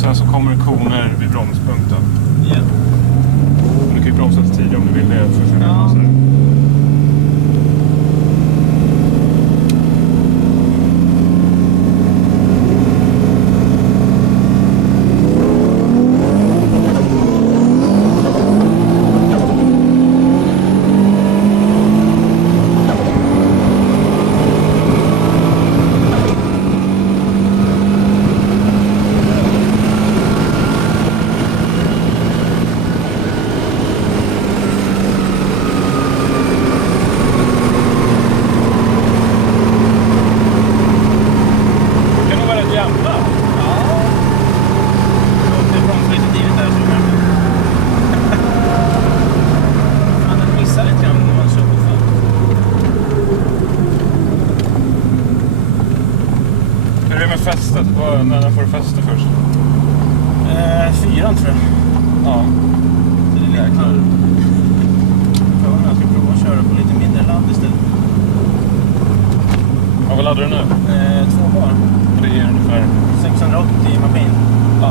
sen så kommer det koner vid bromspunkten. Ja. Du kan ju bromsa lite tidigare om du vill det för att Ja. Fästet, när får du fäste först? 4 tror jag. Ja. Så det är jäklar. Jag ska prova att köra på lite mindre land istället. Ja, vad laddar du nu? 2 bar. Och det ger ungefär 680 i maskin. Ja.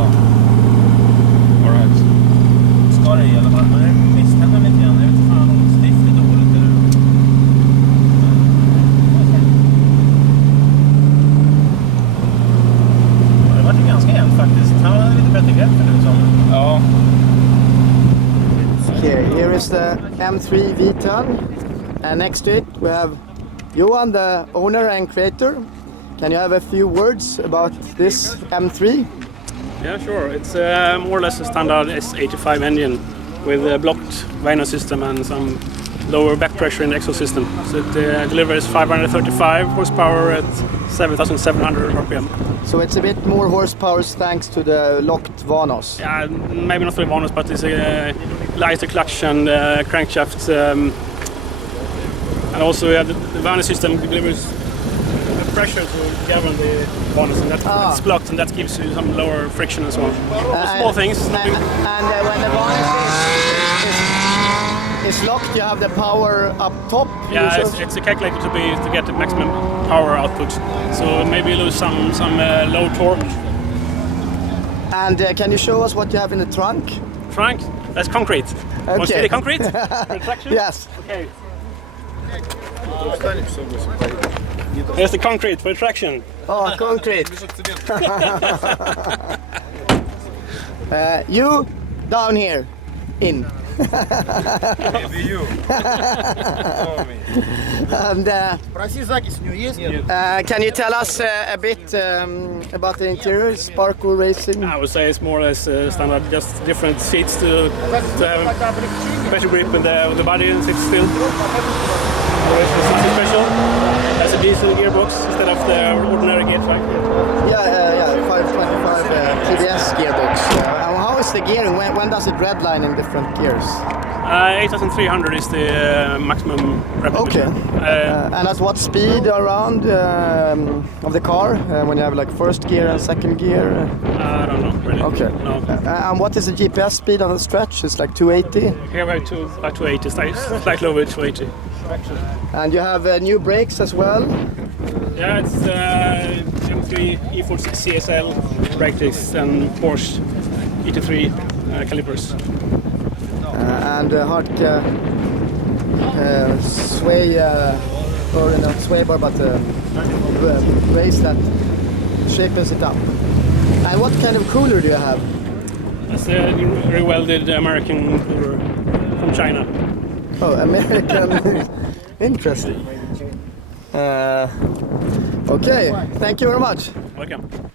All right. Ska det i alla fall. Men det misständer lite grann. Jag vet inte fan om det stift är dåligt eller... Det var ganska jämnt faktiskt. Han hade lite bättre grepp för det. Ja. Okay, here is the M3 V10, and next to it we have Johan, the owner and creator. Can you have a few words about this M3? Yeah, sure. It's more or less a standard S85 engine with a blocked Vano system and some lower back pressure in the exhaust system. So it delivers 535 horsepower at 7,700 RPM. So it's a bit more horsepower thanks to the locked Vanos. Yeah, maybe not for the Vanos, but it's a lighter clutch and crankshaft. And also the Vano system delivers the pressure to govern the Vanos, and that's blocked, and that gives you some lower friction as well. Small things. And when the Vanos is locked, you have the power up top. Yeah, it's calculated to get the maximum power output. So maybe you lose some low torque. And can you show us what you have in the trunk? Trunk? That's concrete. Okay. Want to see the concrete? Retraction? Yes. Okay. There's the concrete for traction. Oh, concrete. You down here, in. Maybe you. And can you tell us a bit about the interior, Sparko Racing? I would say it's more or less standard, just different seats to have better grip in the body and sit still. Something special. Has a diesel gearbox instead of the ordinary gear track. Yeah, 525 TDS gearbox. How is the gearing? When does it redline in different gears? 8,300 is the maximum repetition. Okay. And at what speed around of the car when you have like first gear and second gear? I don't know really. Okay. No. And what is the GPS speed on the stretch? It's like 280? Here we have 280, slightly over 280. And you have new brakes as well? Yeah, it's M3 E40 CSL brake discs and Porsche E30 calipers. And Hartka sway, or not sway bar, but race that shapes it up. And what kind of cooler do you have? That's a re-welded American cooler from China. Oh, American. Interesting. Okay, thank you very much. Welcome.